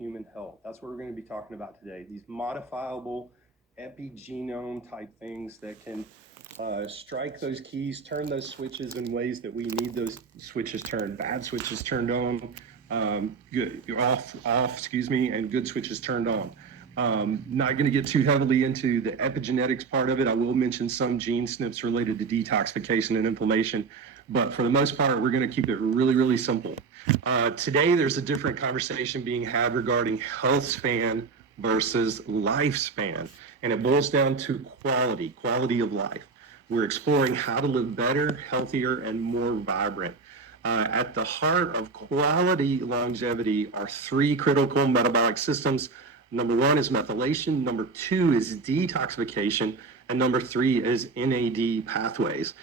human health. That's what we're going to be talking about today. These modifiable epigenome type things that can strike those keys, turn those switches in ways that we need those switches turned. Bad switches turned on, excuse me, and good switches turned on. Not going to get too heavily into the epigenetics part of it. I will mention some gene SNPs related to detoxification and inflammation, but for the most part, we're going to keep it really, really simple. Today, there's a different conversation being had regarding health span versus lifespan, and it boils down to quality of life. We're exploring how to live better, healthier, and more vibrant. At the heart of quality longevity are three critical metabolic systems. Number one is methylation, number two is detoxification, and number three is NAD pathways.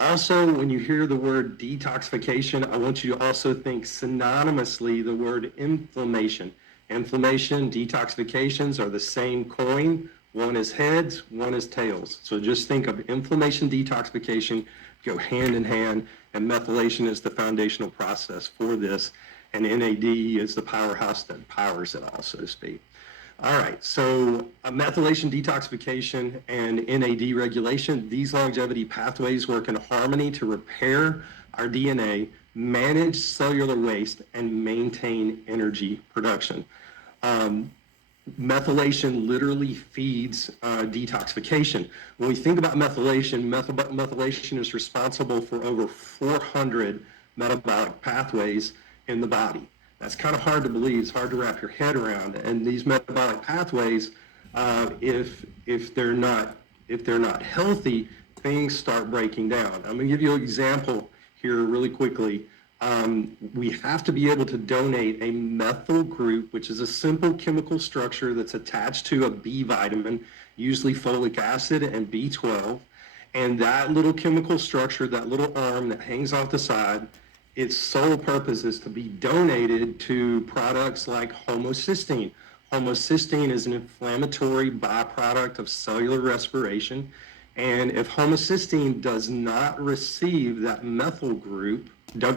Also, when you hear the word detoxification, I want you to also think synonymously the word inflammation. Inflammation, detoxifications are the same coin. One is heads, one is tails. So just think of inflammation, detoxification go hand in hand, and methylation is the foundational process for this, and NAD is the powerhouse that powers it all, so to speak. All right, so methylation, detoxification, and NAD regulation, these longevity pathways work in harmony to repair our DNA, manage cellular waste, and maintain energy production. Methylation literally feeds detoxification. When we think about methylation, methylation is responsible for over 400 metabolic pathways in the body. That's kind of hard to believe. It's hard to wrap your head around. And these metabolic pathways, if they're not healthy, things start breaking down. I'm going to give you an example here really quickly. We have to be able to donate a methyl group, which is a simple chemical structure that's attached to a B vitamin, usually folic acid and B12. And that little chemical structure, that little arm that hangs off the side, its sole purpose is to be donated to products like homocysteine. Homocysteine is an inflammatory byproduct of cellular respiration. And if homocysteine does not receive that methyl group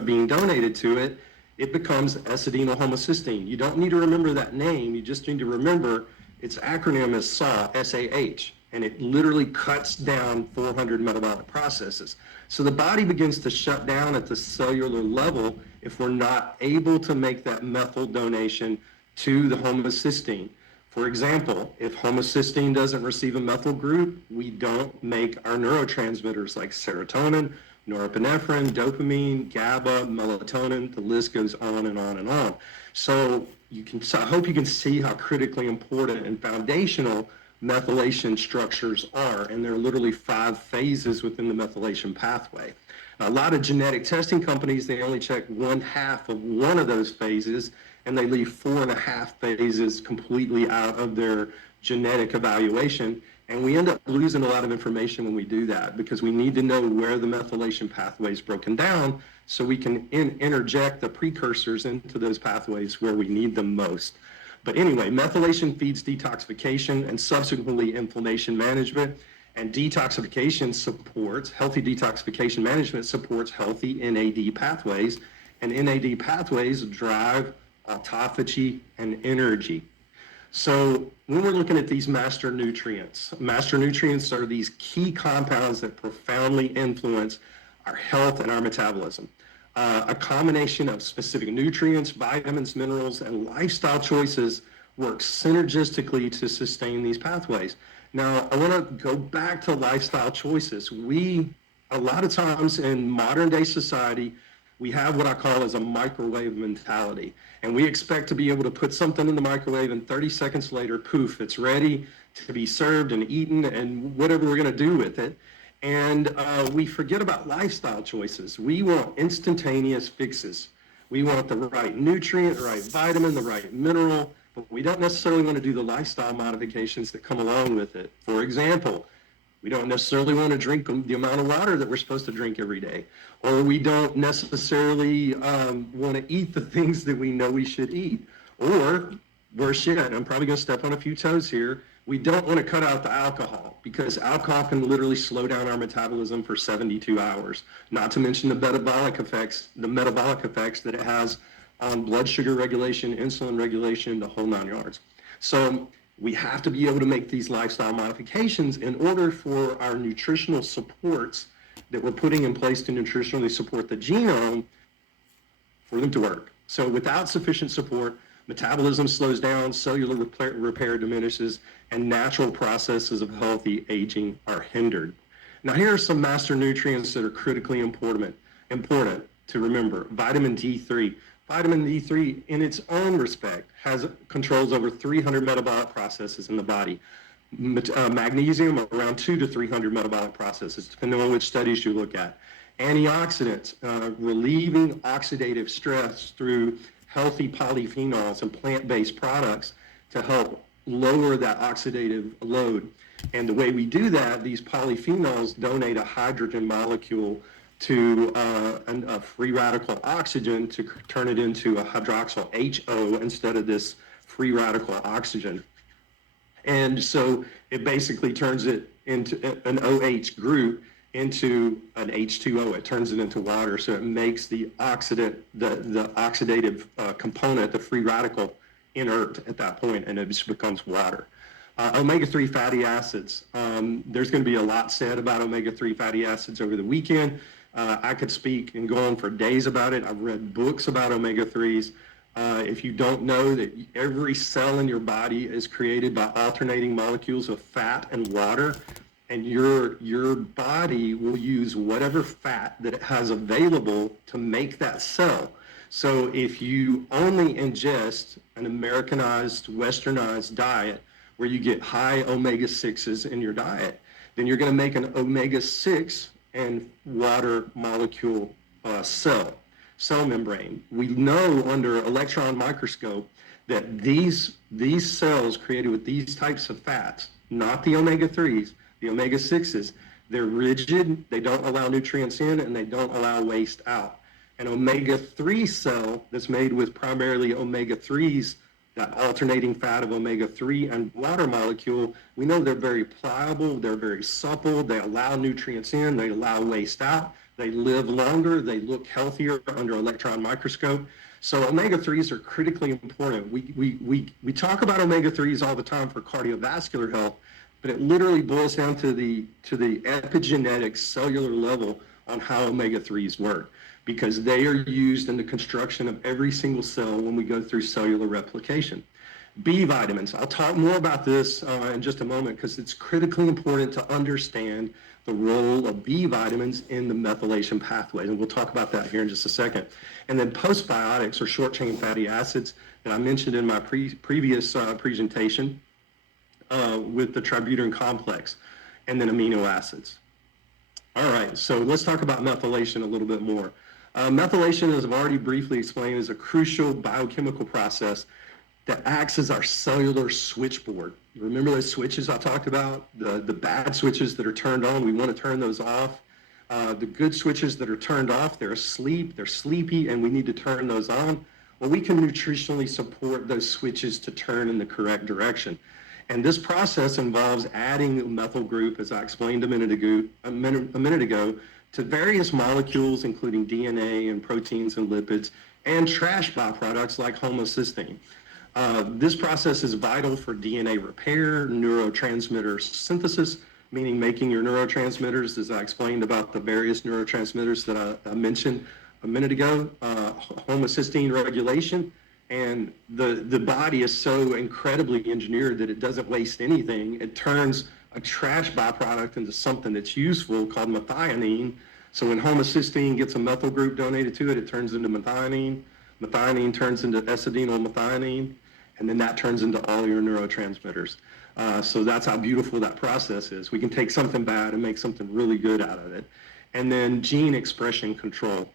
being donated to it, it becomes S-adenyl-homocysteine. You don't need to remember that name. You just need to remember its acronym is SAW, S-A-H, and it literally cuts down 400 metabolic processes. So the body begins to shut down at the cellular level if we're not able to make that methyl donation to the homocysteine. For example, if homocysteine doesn't receive a methyl group, we don't make our neurotransmitters like serotonin, norepinephrine, dopamine, GABA, melatonin, the list goes on and on and on. So I hope you can see how critically important and foundational methylation structures are, and there are literally 5 phases within the methylation pathway. A lot of genetic testing companies, they only check 1/2 of one of those phases, and they leave 4.5 phases completely out of their genetic evaluation. And we end up losing a lot of information when we do that, because we need to know where the methylation pathway is broken down so we can interject the precursors into those pathways where we need them most. But anyway, methylation feeds detoxification and subsequently inflammation management, and healthy detoxification management supports healthy NAD pathways, and NAD pathways drive autophagy and energy. So when we're looking at these master nutrients are these key compounds that profoundly influence our health and our metabolism. A combination of specific nutrients, vitamins, minerals, and lifestyle choices work synergistically to sustain these pathways. Now, I want to go back to lifestyle choices. A lot of times in modern day society, we have what I call as a microwave mentality. And we expect to be able to put something in the microwave and 30 seconds later, poof, it's ready to be served and eaten and whatever we're going to do with it. And we forget about lifestyle choices. We want instantaneous fixes. We want the right nutrient, the right vitamin, the right mineral, but we don't necessarily want to do the lifestyle modifications that come along with it. For example, we don't necessarily want to drink the amount of water that we're supposed to drink every day. Or we don't necessarily want to eat the things that we know we should eat. Or, worse yet, I'm probably going to step on a few toes here, we don't want to cut out the alcohol, because alcohol can literally slow down our metabolism for 72 hours, not to mention the metabolic effects that it has blood sugar regulation, insulin regulation, the whole 9 yards. So we have to be able to make these lifestyle modifications in order for our nutritional supports that we're putting in place to nutritionally support the genome for them to work. So without sufficient support, metabolism slows down, cellular repair diminishes, and natural processes of healthy aging are hindered. Now, here are some master nutrients that are critically important to remember. Vitamin D3. Vitamin D3, in its own respect, has controls over 300 metabolic processes in the body. Magnesium, around 200 to 300 metabolic processes, depending on which studies you look at. Antioxidants, relieving oxidative stress through healthy polyphenols and plant-based products to help lower that oxidative load. And the way we do that, these polyphenols donate a hydrogen molecule to a free radical oxygen to turn it into a hydroxyl HO instead of this free radical oxygen. And so it basically turns it into an OH group into an H2O. It turns it into water. So it makes the oxidative component, the free radical, inert at that point, and it just becomes water. Omega-3 fatty acids. There's going to be a lot said about omega-3 fatty acids over the weekend. I could speak and go on for days about it. I've read books about omega-3s. If you don't know that every cell in your body is created by alternating molecules of fat and water, and your body will use whatever fat that it has available to make that cell. So if you only ingest an Americanized, westernized diet where you get high omega-6s in your diet, then you're going to make an omega-6 and water molecule cell membrane. We know under electron microscope that these cells created with these types of fats, not the omega-3s, the omega-6s, they're rigid, they don't allow nutrients in, and they don't allow waste out. An omega-3 cell that's made with primarily omega-3s, that alternating fat of omega-3 and water molecule, we know they're very pliable, they're very supple, they allow nutrients in, they allow waste out, they live longer, they look healthier under electron microscope. So omega-3s are critically important. We talk about omega-3s all the time for cardiovascular health, but it literally boils down to the epigenetic cellular level on how omega-3s work, because they are used in the construction of every single cell when we go through cellular replication. B vitamins, I'll talk more about this in just a moment because it's critically important to understand the role of B vitamins in the methylation pathways, and we'll talk about that here in just a second. And then postbiotics, or short-chain fatty acids, that I mentioned in my previous presentation with the tributylin complex, and then amino acids. All right, so let's talk about methylation a little bit more. Methylation, as I've already briefly explained, is a crucial biochemical process that acts as our cellular switchboard. Remember those switches I talked about? The bad switches that are turned on, we want to turn those off. The good switches that are turned off, they're asleep, they're sleepy, and we need to turn those on. Well, we can nutritionally support those switches to turn in the correct direction. And this process involves adding a methyl group, as I explained a minute ago, to various molecules, including DNA and proteins and lipids, and trash byproducts like homocysteine. This process is vital for DNA repair, neurotransmitter synthesis, meaning making your neurotransmitters, as I explained about the various neurotransmitters that I mentioned a minute ago, homocysteine regulation. And the body is so incredibly engineered that it doesn't waste anything. It turns a trash byproduct into something that's useful called methionine. So when homocysteine gets a methyl group donated to it, it turns into methionine. Methionine turns into acetyl-methionine, and then that turns into all your neurotransmitters. So that's how beautiful that process is. We can take something bad and make something really good out of it. And then gene expression control.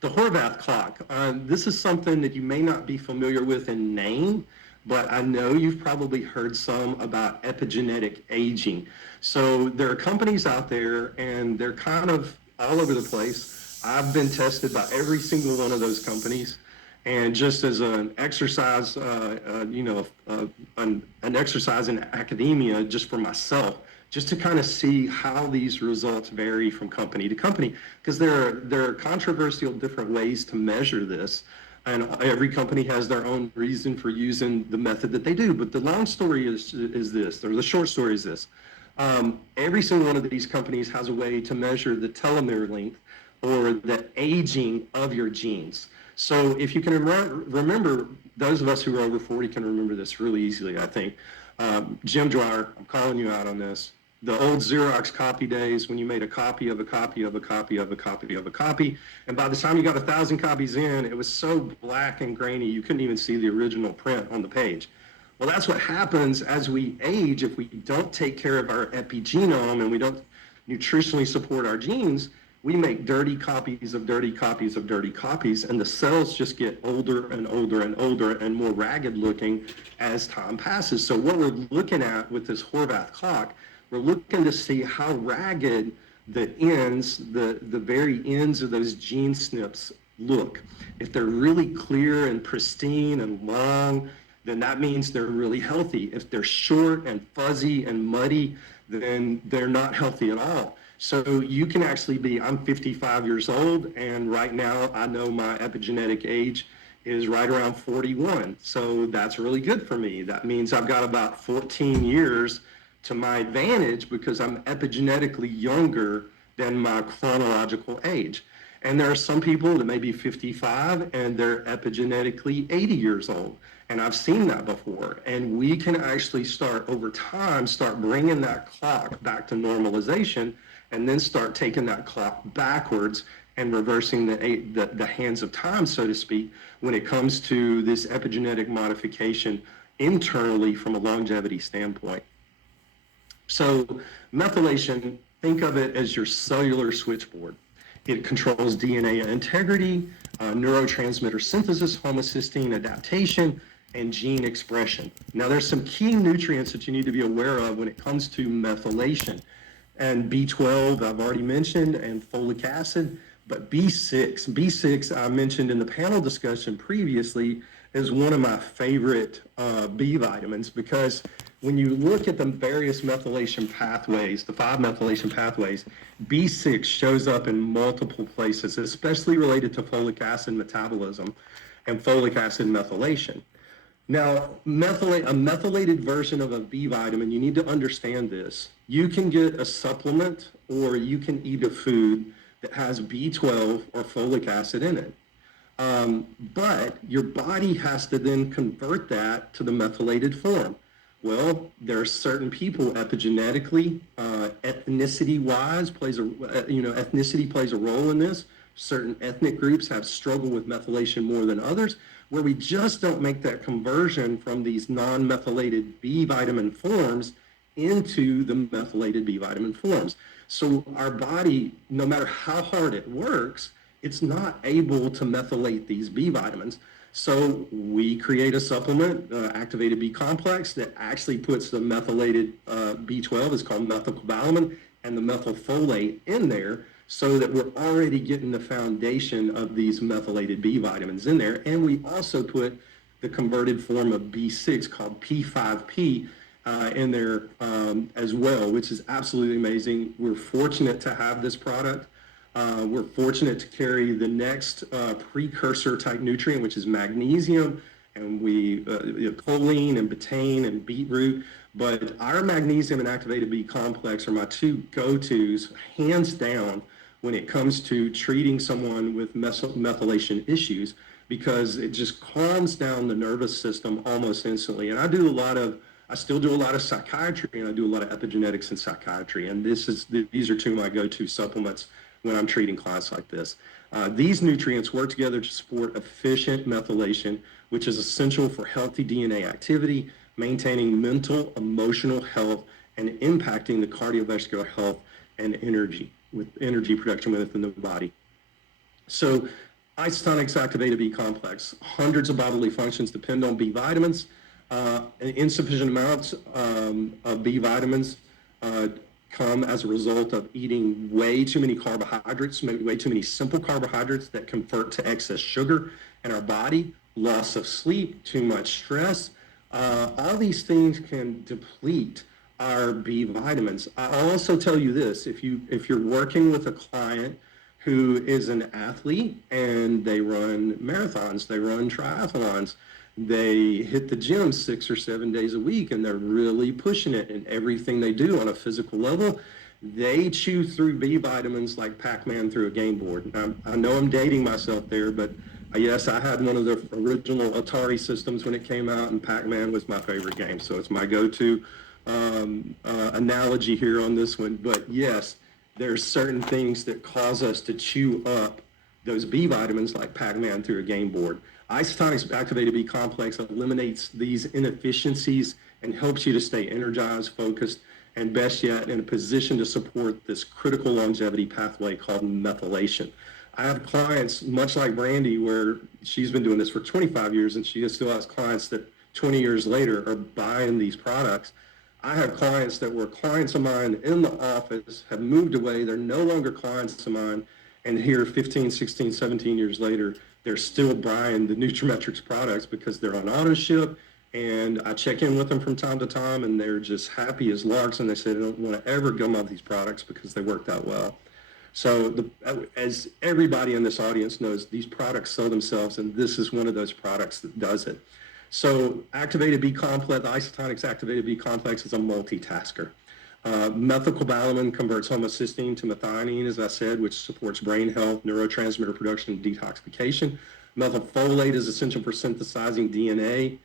The Horvath clock. This is something that you may not be familiar with in name, but I know you've probably heard some about epigenetic aging. So there are companies out there, and they're kind of all over the place. I've been tested by every single one of those companies. And just as an exercise, an exercise in academia, just for myself, just to kind of see how these results vary from company to company, because there are controversial different ways to measure this. And every company has their own reason for using the method that they do. But the long story is this, or the short story is this. Every single one of these companies has a way to measure the telomere length, or the aging of your genes. So if you can remember, those of us who are over 40 can remember this really easily, I think. Jim Dwyer, I'm calling you out on this. The old Xerox copy days when you made a copy of a copy of a copy of a copy of a copy, and by the time you got 1,000 copies in, it was so black and grainy you couldn't even see the original print on the page. Well, that's what happens as we age. If we don't take care of our epigenome and we don't nutritionally support our genes, we make dirty copies of dirty copies of dirty copies, and the cells just get older and older and older and more ragged looking as time passes. So what we're looking at with this Horvath clock, we're looking to see how ragged the ends, the very ends of those gene snips look. If they're really clear and pristine and long, then that means they're really healthy. If they're short and fuzzy and muddy, then they're not healthy at all. So you can actually be, I'm 55 years old, and right now I know my epigenetic age is right around 41. So that's really good for me. That means I've got about 14 years to my advantage because I'm epigenetically younger than my chronological age. And there are some people that may be 55 and they're epigenetically 80 years old. And I've seen that before. And we can actually start over time, start bringing that clock back to normalization, and then start taking that clock backwards and reversing the hands of time, so to speak, when it comes to this epigenetic modification internally from a longevity standpoint. So methylation, think of it as your cellular switchboard. It controls DNA integrity, neurotransmitter synthesis, homocysteine adaptation, and gene expression. Now, there's some key nutrients that you need to be aware of when it comes to methylation. And B12, I've already mentioned, and folic acid, but B6 I mentioned in the panel discussion previously is one of my favorite B vitamins, because when you look at the various methylation pathways, the 5 methylation pathways, B6 shows up in multiple places, especially related to folic acid metabolism and folic acid methylation. Now, a methylated version of a B vitamin, you need to understand this. You can get a supplement or you can eat a food that has B12 or folic acid in it. But your body has to then convert that to the methylated form. Well, there are certain people epigenetically, ethnicity-wise, ethnicity plays a role in this. Certain ethnic groups have struggled with methylation more than others, where we just don't make that conversion from these non-methylated B vitamin forms into the methylated B vitamin forms. So our body, no matter how hard it works, it's not able to methylate these B vitamins. So we create a supplement, activated B complex, that actually puts the methylated B12, it's called methylcobalamin, and the methylfolate in there, so that we're already getting the foundation of these methylated B vitamins in there. And we also put the converted form of B6 called P5P in there as well, which is absolutely amazing. We're fortunate to have this product. We're fortunate to carry the next precursor type nutrient, which is magnesium, and choline and betaine and beetroot. But our magnesium and activated B complex are my 2 go-tos, hands down, when it comes to treating someone with methylation issues, because it just calms down the nervous system almost instantly. And I still do a lot of psychiatry, and I do a lot of epigenetics and psychiatry. And these are 2 of my go-to supplements when I'm treating clients like this. These nutrients work together to support efficient methylation, which is essential for healthy DNA activity, maintaining mental, emotional health, and impacting the cardiovascular health and energy production within the body. So isotonics activated B complex, hundreds of bodily functions depend on B vitamins. Insufficient amounts of B vitamins come as a result of eating way too many carbohydrates, maybe way too many simple carbohydrates that convert to excess sugar in our body, loss of sleep, too much stress. All these things can deplete are B vitamins. I'll also tell you this, if you're working with a client who is an athlete and they run marathons, they run triathlons, they hit the gym 6 or 7 days a week, and they're really pushing it in everything they do on a physical level, they chew through B vitamins like Pac-Man through a game board. I know I'm dating myself there, but yes, I had one of the original Atari systems when it came out, and Pac-Man was my favorite game. So it's my go-to analogy here on this one. But yes, there's certain things that cause us to chew up those B vitamins like Pac-Man through a game board. Isotonics activated B complex eliminates these inefficiencies and helps you to stay energized, focused, and best yet in a position to support this critical longevity pathway called methylation. I have clients, much like Brandy, where she's been doing this for 25 years and she still has clients that 20 years later are buying these products. I have clients that were clients of mine in the office, have moved away, they're no longer clients of mine, and here 15, 16, 17 years later, they're still buying the Nutrimetrics products because they're on auto ship, and I check in with them from time to time, and they're just happy as larks, and they say they don't want to ever go off these products because they worked out well. So as everybody in this audience knows, these products sell themselves, and this is one of those products that does it. So activated B complex, the isotonics activated B complex is a multitasker. Methylcobalamin converts homocysteine to methionine, as I said, which supports brain health, neurotransmitter production, and detoxification. Methylfolate is essential for synthesizing DNA,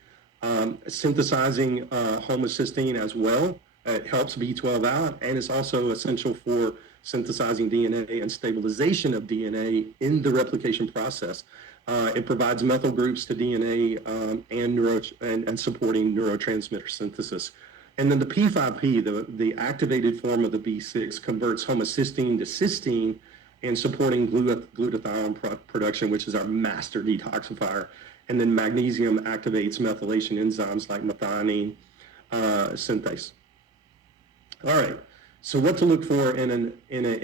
synthesizing homocysteine as well. It helps B12 out, and it's also essential for synthesizing DNA and stabilization of DNA in the replication process. It provides methyl groups to DNA and supporting neurotransmitter synthesis. And then the P5P, the activated form of the B6, converts homocysteine to cysteine and supporting glutathione production, which is our master detoxifier. And then magnesium activates methylation enzymes like methionine synthase. All right. So what to look for in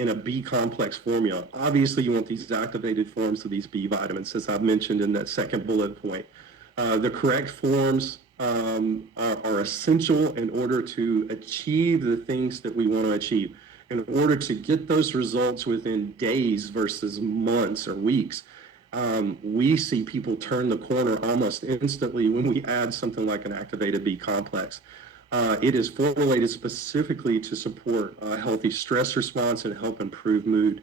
a B complex formula? Obviously, you want these activated forms of these B vitamins, as I've mentioned in that second bullet point. The correct forms are essential in order to achieve the things that we want to achieve. In order to get those results within days versus months or weeks, we see people turn the corner almost instantly when we add something like an activated B complex. It is formulated specifically to support a healthy stress response and help improve mood.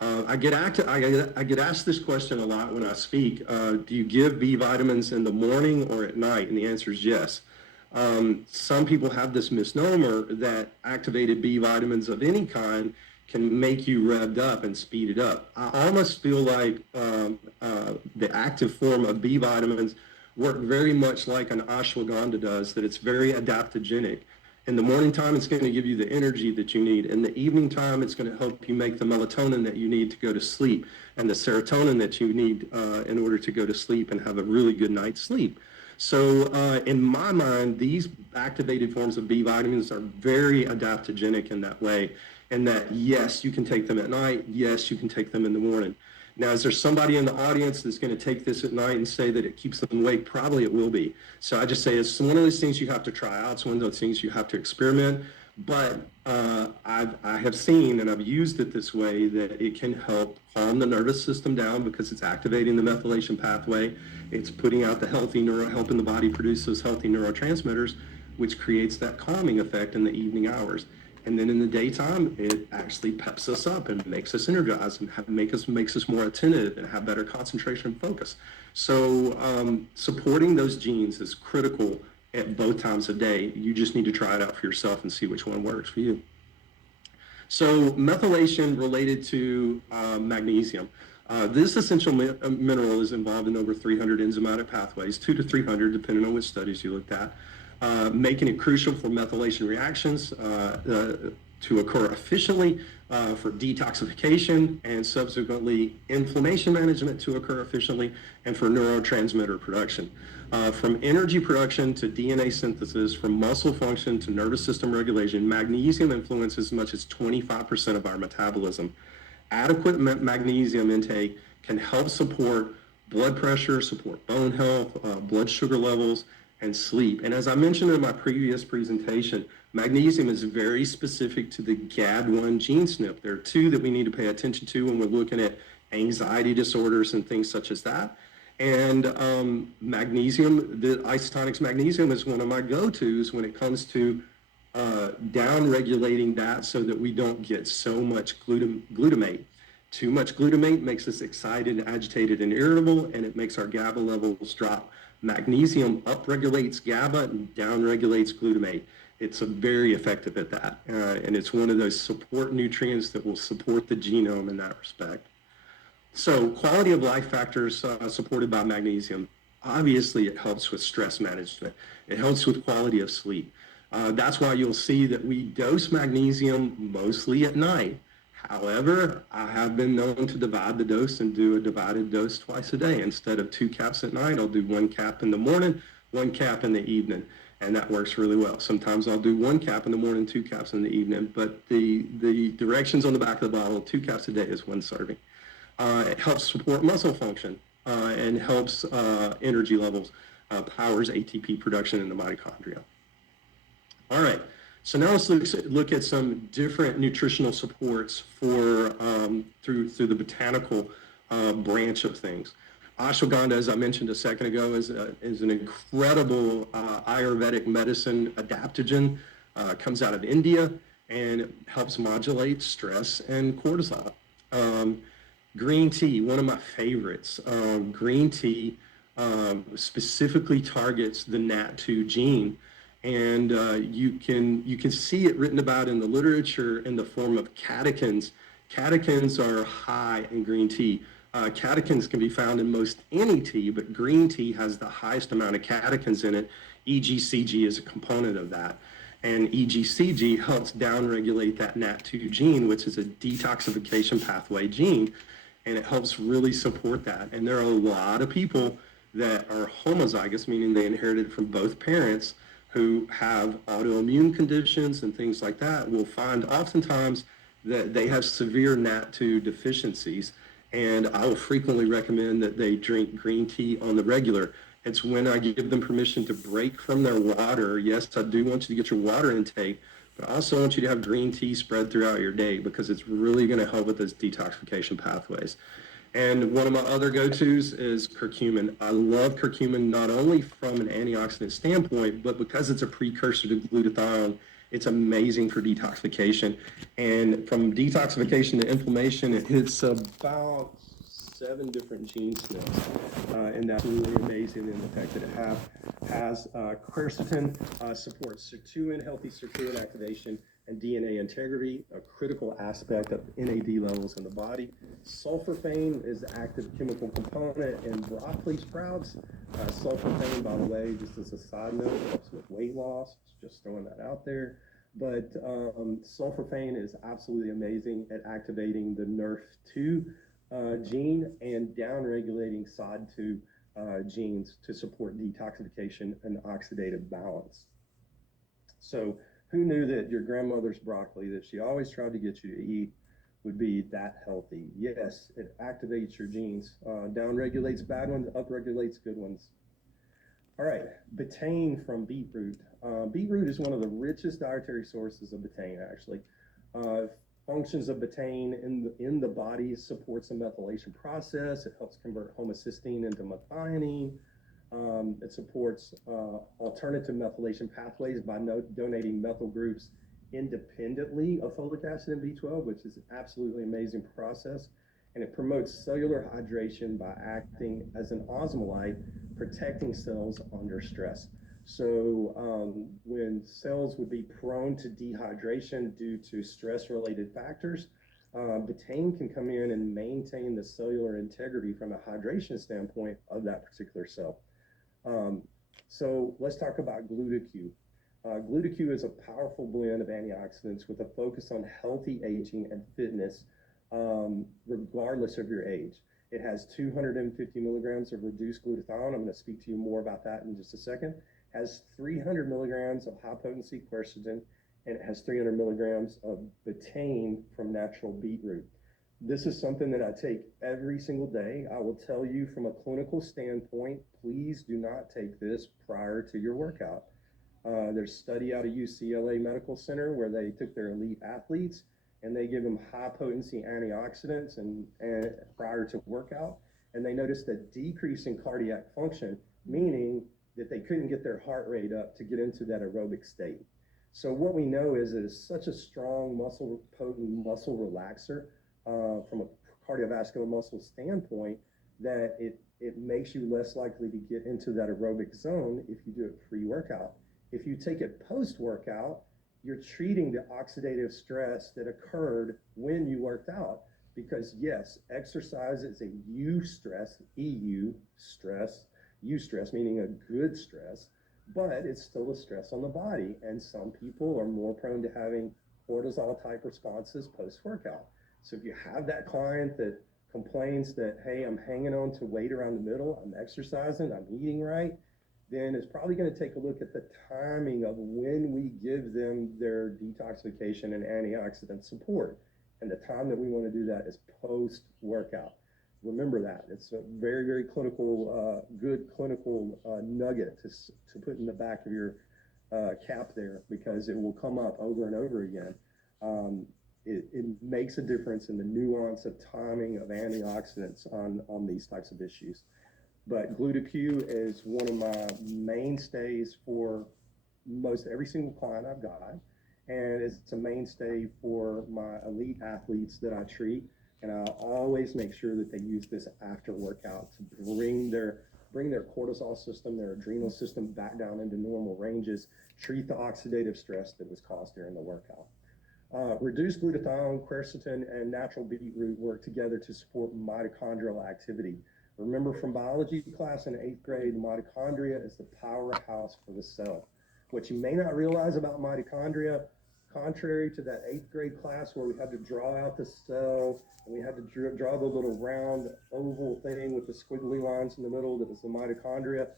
I get asked this question a lot when I speak. Do you give B vitamins in the morning or at night? And the answer is yes. Some people have this misnomer that activated B vitamins of any kind can make you revved up and speed it up. I almost feel like the active form of B vitamins work very much like an ashwagandha does, that it's very adaptogenic. In the morning time, it's going to give you the energy that you need. In the evening time, it's going to help you make the melatonin that you need to go to sleep and the serotonin that you need in order to go to sleep and have a really good night's sleep. So in my mind, these activated forms of B vitamins are very adaptogenic in that way, and that, yes, you can take them at night. Yes, you can take them in the morning. Now, is there somebody in the audience that's going to take this at night and say that it keeps them awake? Probably it will be. So I just say it's one of those things you have to try out. It's one of those things you have to experiment. But I have seen, and I've used it this way, that it can help calm the nervous system down because it's activating the methylation pathway. It's putting out the helping the body produce those healthy neurotransmitters, which creates that calming effect in the evening hours. And then in the daytime, it actually peps us up and makes us energized and makes us more attentive and have better concentration and focus. So supporting those genes is critical at both times of day. You just need to try it out for yourself and see which one works for you. So methylation related to magnesium. This essential mineral is involved in over 300 enzymatic pathways, 200 to 300, depending on which studies you looked at. Making it crucial for methylation reactions to occur efficiently, for detoxification and subsequently inflammation management to occur efficiently, and for neurotransmitter production. From energy production to DNA synthesis, from muscle function to nervous system regulation, magnesium influences as much as 25% of our metabolism. Adequate magnesium intake can help support blood pressure, support bone health, blood sugar levels, and sleep. And as I mentioned in my previous presentation, magnesium is very specific to the GAD1 gene SNP. There are two that we need to pay attention to when we're looking at anxiety disorders and things such as that. And magnesium, the isotonics magnesium is one of my go-tos when it comes to down regulating that so that we don't get so much glutamate. Too much glutamate makes us excited, agitated, and irritable, and it makes our GABA levels drop. Magnesium upregulates GABA and downregulates glutamate. It's very effective at that, and it's one of those support nutrients that will support the genome in that respect. So quality of life factors supported by magnesium. Obviously, it helps with stress management. It helps with quality of sleep. That's why you'll see that we dose magnesium mostly at night. However, I have been known to divide the dose and do a divided dose twice a day. Instead of 2 caps at night, I'll do 1 cap in the morning, 1 cap in the evening, and that works really well. Sometimes I'll do 1 cap in the morning, 2 caps in the evening, but the directions on the back of the bottle, 2 caps a day is 1 serving. It helps support muscle function and helps energy levels, powers ATP production in the mitochondria. All right, so now let's look at some different nutritional supports for through the botanical branch of things. Ashwagandha, as I mentioned a second ago, is an incredible Ayurvedic medicine adaptogen. Comes out of India and helps modulate stress and cortisol. Green tea, one of my favorites. Green tea specifically targets the NAT2 gene, and you can see it written about in the literature in the form of catechins. Catechins are high in green tea. Catechins can be found in most any tea, but green tea has the highest amount of catechins in it. EGCG is a component of that. And EGCG helps downregulate that NAT2 gene, which is a detoxification pathway gene, and it helps really support that. And there are a lot of people that are homozygous, meaning they inherited from both parents, who have autoimmune conditions and things like that. We'll find oftentimes that they have severe NAT2 deficiencies, and I will frequently recommend that they drink green tea on the regular. It's when I give them permission to break from their water. Yes, I do want you to get your water intake, but I also want you to have green tea spread throughout your day because it's really going to help with those detoxification pathways. And one of my other go-tos is curcumin. I love curcumin not only from an antioxidant standpoint, but because it's a precursor to glutathione, it's amazing for detoxification. And from detoxification to inflammation, it hits about 7 different gene SNPs, and that's really amazing in the fact that it has quercetin, supports sirtuin, healthy sirtuin activation, and DNA integrity, a critical aspect of NAD levels in the body. Sulforaphane is the active chemical component in broccoli sprouts. Sulforaphane, by the way, just as a side note, helps with weight loss, just throwing that out there. But sulforaphane is absolutely amazing at activating the NRF2 gene and downregulating SOD2 genes to support detoxification and oxidative balance. So who knew that your grandmother's broccoli that she always tried to get you to eat would be that healthy? Yes, it activates your genes, downregulates bad ones, upregulates good ones. All right, betaine from beetroot. Beetroot is one of the richest dietary sources of betaine, actually. Functions of betaine in the body supports the methylation process. It helps convert homocysteine into methionine. It supports alternative methylation pathways by donating methyl groups independently of folic acid and B12, which is an absolutely amazing process. And it promotes cellular hydration by acting as an osmolyte, protecting cells under stress. So when cells would be prone to dehydration due to stress-related factors, betaine can come in and maintain the cellular integrity from a hydration standpoint of that particular cell. So let's talk about GlutaQ. GlutaQ is a powerful blend of antioxidants with a focus on healthy aging and fitness, regardless of your age. It has 250 milligrams of reduced glutathione. I'm going to speak to you more about that in just a second. Has 300 milligrams of high-potency quercetin, and it has 300 milligrams of betaine from natural beetroot. This is something that I take every single day. I will tell you from a clinical standpoint, please do not take this prior to your workout. There's a study out of UCLA Medical Center where they took their elite athletes and they give them high potency antioxidants and prior to workout. And they noticed a decrease in cardiac function, meaning that they couldn't get their heart rate up to get into that aerobic state. So what we know is it is such a strong muscle, potent muscle relaxer from a cardiovascular muscle standpoint that it makes you less likely to get into that aerobic zone if you do it pre-workout. If you take it post-workout, you're treating the oxidative stress that occurred when you worked out. Because yes, exercise is a EU stress, U stress meaning a good stress, but it's still a stress on the body. And some people are more prone to having cortisol type responses post-workout. So if you have that client that complains that, hey, I'm hanging on to weight around the middle, I'm exercising, I'm eating right, then it's probably going to take a look at the timing of when we give them their detoxification and antioxidant support. And the time that we want to do that is post-workout. Remember that. It's a very, very clinical, good clinical nugget to put in the back of your cap there, because it will come up over and over again. It makes a difference in the nuance of timing of antioxidants on these types of issues. But GluteQ is one of my mainstays for most every single client I've got. And it's a mainstay for my elite athletes that I treat. And I always make sure that they use this after workout to bring their cortisol system, their adrenal system back down into normal ranges, treat the oxidative stress that was caused during the workout. Reduced glutathione, quercetin, and natural beetroot work together to support mitochondrial activity. Remember from biology class in 8th grade, mitochondria is the powerhouse for the cell. What you may not realize about mitochondria, contrary to that 8th grade class where we had to draw out the cell and we had to draw the little round oval thing with the squiggly lines in the middle that was the mitochondria,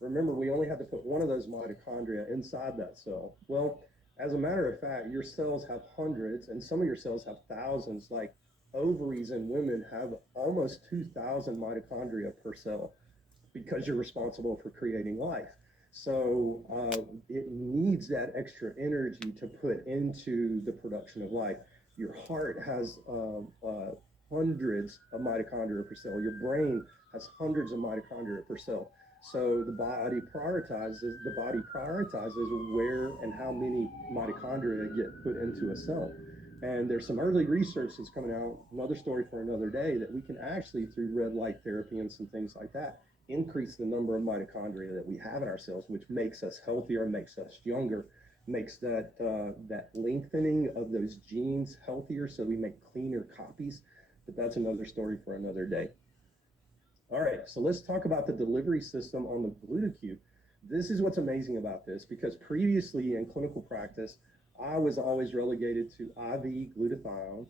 remember we only had to put one of those mitochondria inside that cell. Well, as a matter of fact, your cells have hundreds and some of your cells have thousands. Like ovaries in women have almost 2,000 mitochondria per cell because you're responsible for creating life. So it needs that extra energy to put into the production of life. Your heart has hundreds of mitochondria per cell. Your brain has hundreds of mitochondria per cell. So the body prioritizes where and how many mitochondria get put into a cell. And there's some early research that's coming out, another story for another day, that we can actually, through red light therapy and some things like that, increase the number of mitochondria that we have in our cells, which makes us healthier, makes us younger, makes that lengthening of those genes healthier, so we make cleaner copies. But that's another story for another day. All right, so let's talk about the delivery system on the GluteQ. This is what's amazing about this, because previously in clinical practice, I was always relegated to IV glutathione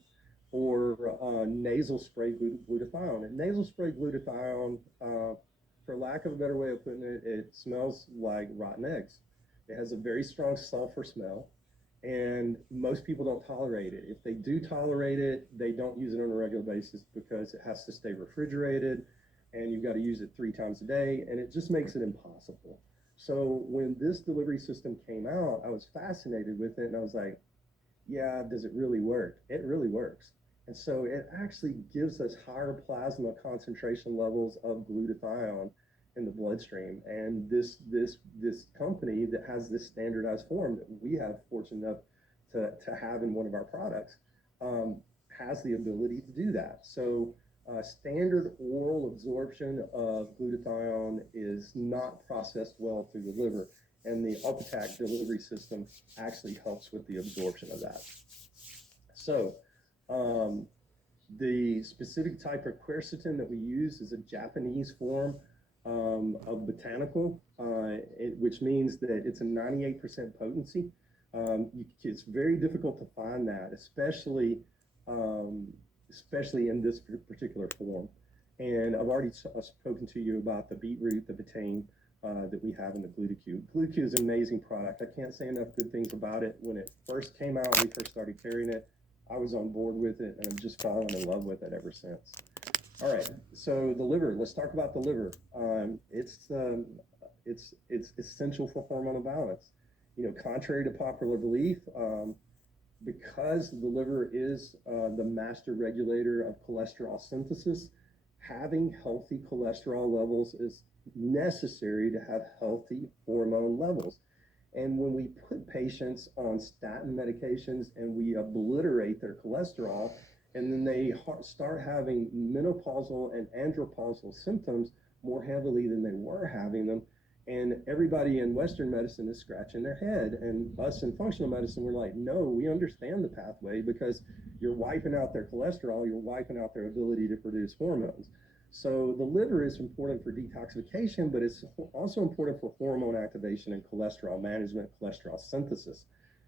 or nasal spray glutathione. And nasal spray glutathione, for lack of a better way of putting it, it smells like rotten eggs. It has a very strong sulfur smell, and most people don't tolerate it. If they do tolerate it, they don't use it on a regular basis because it has to stay refrigerated, and you've got to use it 3 times a day, and it just makes it impossible. So when this delivery system came out, I was fascinated with it, and I was like, yeah, does it really work? It really works. And so it actually gives us higher plasma concentration levels of glutathione in the bloodstream. And this company that has this standardized form that we have fortunate enough to have in one of our products has the ability to do that. So standard oral absorption of glutathione is not processed well through the liver, and the Ultipac delivery system actually helps with the absorption of that. So the specific type of quercetin that we use is a Japanese form of botanical, which means that it's a 98% potency. It's very difficult to find that, especially in this particular form. And I've already spoken to you about the beetroot, the betaine that we have in the GluteQ. GluteQ is an amazing product. I can't say enough good things about it. When it first came out, we first started carrying it. I was on board with it, and I've just fallen in love with it ever since. All right, so the liver. Let's talk about the liver. It's essential for hormonal balance. Contrary to popular belief, because the liver is the master regulator of cholesterol synthesis, having healthy cholesterol levels is necessary to have healthy hormone levels. And when we put patients on statin medications and we obliterate their cholesterol, and then they start having menopausal and andropausal symptoms more heavily than they were having them, and everybody in Western medicine is scratching their head. And us in functional medicine, we're like, no, we understand the pathway because you're wiping out their cholesterol, you're wiping out their ability to produce hormones. So the liver is important for detoxification, but it's also important for hormone activation and cholesterol management, cholesterol synthesis.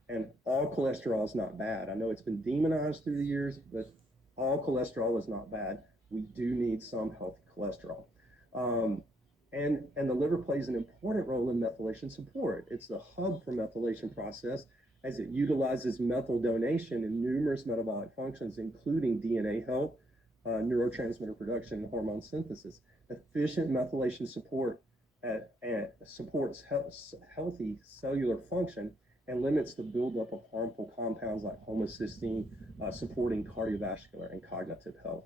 And all cholesterol is not bad. I know it's been demonized through the years, but all cholesterol is not bad. We do need some healthy cholesterol. Um, and the liver plays an important role in methylation support. It's the hub for methylation process as it utilizes methyl donation in numerous metabolic functions, including DNA health, neurotransmitter production, and hormone synthesis. Efficient methylation support supports healthy cellular function and limits the buildup of harmful compounds like homocysteine, supporting cardiovascular and cognitive health.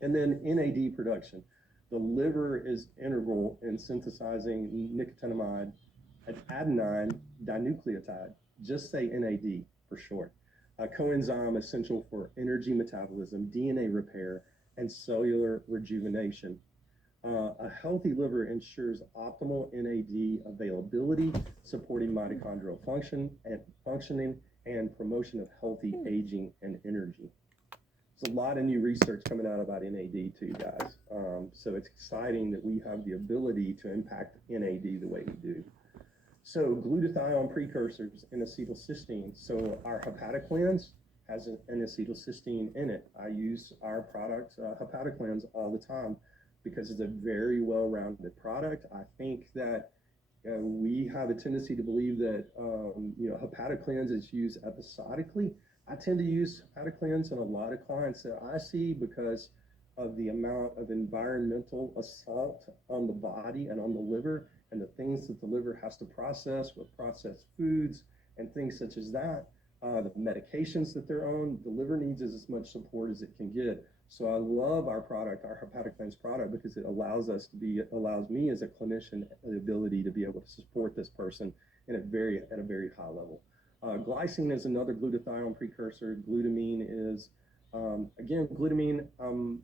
And then NAD production. The liver is integral in synthesizing nicotinamide, an adenine dinucleotide, just say NAD for short, a coenzyme essential for energy metabolism, DNA repair, and cellular rejuvenation. A healthy liver ensures optimal NAD availability, supporting mitochondrial functioning and promotion of healthy aging and energy. There's a lot of new research coming out about NAD too, guys. So it's exciting that we have the ability to impact NAD the way we do. So glutathione precursors in acetylcysteine. So our hepatocleanse has an acetylcysteine in it. I use our product, hepatocleanse, all the time because it's a very well-rounded product. I think that we have a tendency to believe that hepatocleanse is used episodically. I tend to use hepatocleanse in a lot of clients that I see because of the amount of environmental assault on the body and on the liver and the things that the liver has to process with processed foods and things such as that. The medications that they're on, the liver needs as much support as it can get. So I love our product, our hepatocleanse product, because it allows me as a clinician the ability to be able to support this person at a very high level. Glycine is another glutathione precursor. Glutamine is, again, glutamine. I'm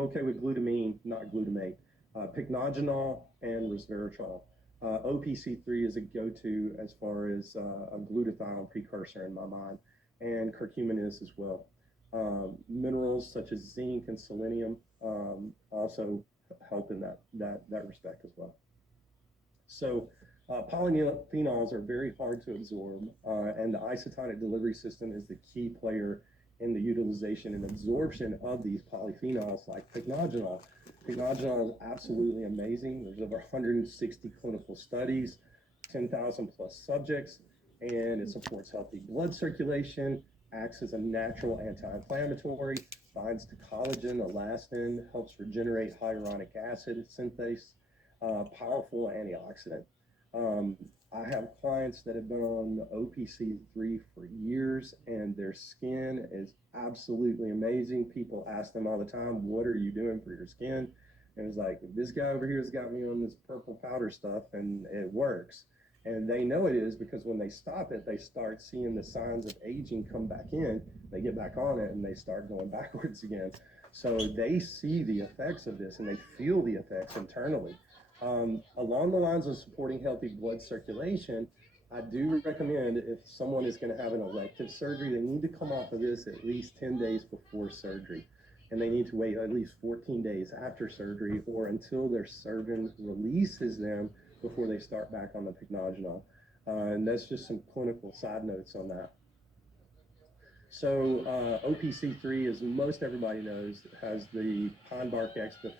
okay with glutamine, not glutamate. Pycnogenol and resveratrol. OPC3 is a go-to as far as a glutathione precursor in my mind, and curcumin is as well. Minerals such as zinc and selenium also help in that respect as well. So polyphenols are very hard to absorb, and the isotonic delivery system is the key player in the utilization and absorption of these polyphenols like pycnogenol. Pycnogenol is absolutely amazing. There's over 160 clinical studies, 10,000 plus subjects, and it supports healthy blood circulation, acts as a natural anti-inflammatory, binds to collagen, elastin, helps regenerate hyaluronic acid synthase, powerful antioxidant. I have clients that have been on the OPC3 for years, and their skin is absolutely amazing. People ask them all the time, what are you doing for your skin? And it's like, this guy over here has got me on this purple powder stuff, and it works. And they know it is because when they stop it, they start seeing the signs of aging come back in. They get back on it, and they start going backwards again. So they see the effects of this, and they feel the effects internally. Along the lines of supporting healthy blood circulation, I do recommend if someone is going to have an elective surgery, they need to come off of this at least 10 days before surgery. And they need to wait at least 14 days after surgery or until their surgeon releases them before they start back on the pycnogenol. And that's just some clinical side notes on that. So OPC3, as most everybody knows, has the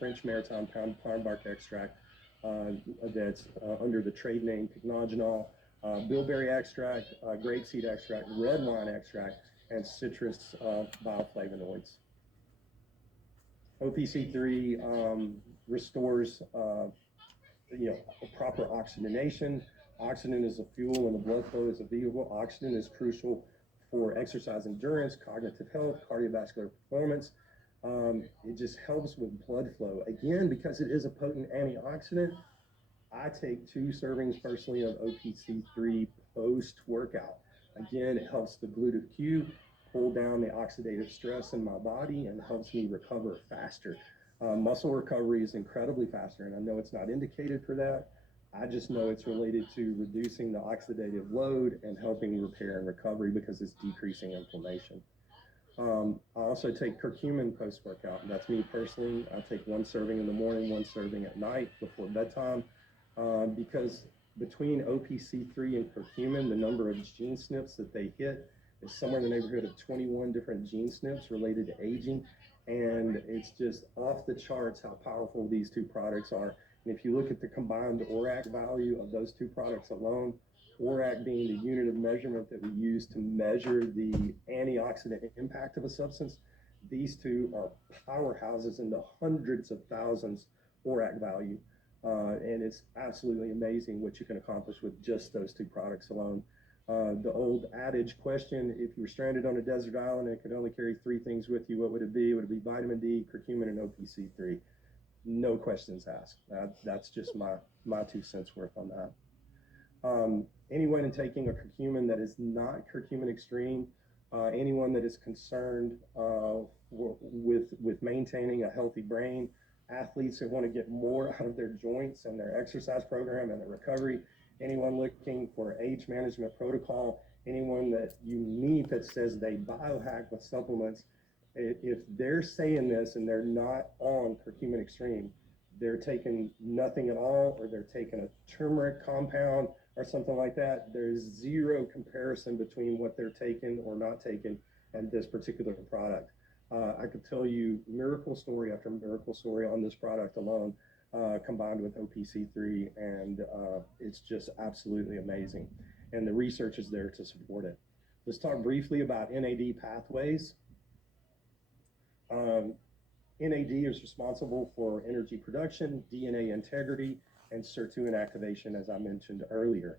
French maritime pine bark extract that's under the trade name pycnogenol. bilberry extract, grapeseed extract, red wine extract, and citrus bioflavonoids. OPC3 restores proper oxygenation. Oxygen is a fuel and the blood flow is a vehicle. Oxygen is crucial for exercise endurance, cognitive health, cardiovascular performance. It just helps with blood flow. Again, because it is a potent antioxidant, I take 2 servings personally of OPC3 post-workout. Again, it helps the glutathione Q pull down the oxidative stress in my body and helps me recover faster. Muscle recovery is incredibly faster, and I know it's not indicated for that. I just know it's related to reducing the oxidative load and helping repair and recovery because it's decreasing inflammation. I also take curcumin post-workout. That's me personally. I take 1 serving in the morning, 1 serving at night before bedtime, because between OPC3 and curcumin, the number of gene SNPs that they hit is somewhere in the neighborhood of 21 different gene SNPs related to aging. And it's just off the charts how powerful these 2 products are. And if you look at the combined ORAC value of those 2 products alone, ORAC being the unit of measurement that we use to measure the antioxidant impact of a substance, these 2 are powerhouses in the hundreds of thousands ORAC value. And it's absolutely amazing what you can accomplish with just those 2 products alone. The old adage question, if you were stranded on a desert island and could only carry 3 things with you, what would it be? Would it be vitamin D, curcumin, and OPC3? No questions asked. That's just my 2 cents worth on that. Anyone taking a curcumin that is not curcumin extreme, anyone that is concerned with maintaining a healthy brain, athletes who want to get more out of their joints and their exercise program and their recovery, anyone looking for age management protocol, anyone that you meet that says they biohack with supplements, if they're saying this and they're not on curcumin extreme, they're taking nothing at all, or they're taking a turmeric compound or something like that. There's zero comparison between what they're taking or not taking and this particular product. I could tell you miracle story after miracle story on this product alone, combined with OPC3, and it's just absolutely amazing. And the research is there to support it. Let's talk briefly about NAD pathways. NAD is responsible for energy production, DNA integrity, and sirtuin activation, as I mentioned earlier.